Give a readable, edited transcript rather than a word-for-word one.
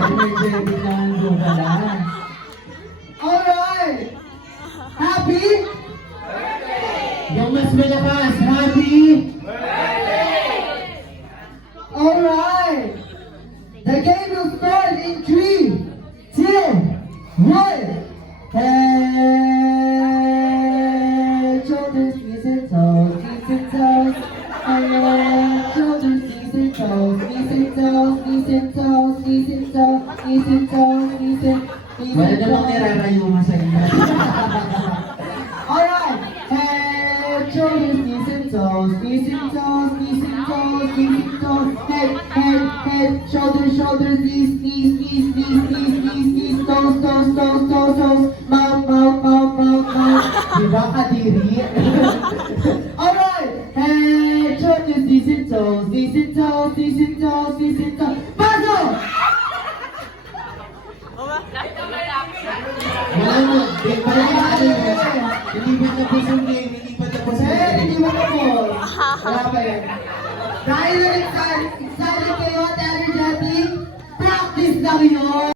Energetic naman po pala. Alright! Happy? Yung mas malakas, happy! Alright! The game will start in 3, 2, 1. Head, shoulders, knees and toes, knees and toes. Head, shoulders, knees and toes, knees and toes, knees and toes, knees and toes, knees and toes, knees and Wala namang nirarayuma sa inyo. Alright! Head, shoulders, knees and toes, knees and toes, knees and toes, knees and toes. Head, head, head, shoulders, shoulders, knees, knees, knees, knees, knees, knees, knees, toes, toes, toes, toes, toes. Mouth, mouth, mouth, mouth, mouth. Diba kadiri? Alright! Head, shoulders, knees and toes, knees and toes, knees and toes, knees and toes. Puzzle! Wala mo, di pa rin ano yun. Hindi ba tapos yung game? Hindi pa tapos yung Eh, game? hindi mo na po. Wala pa yan. Dahil excited kayo at energetic, practice lang yun.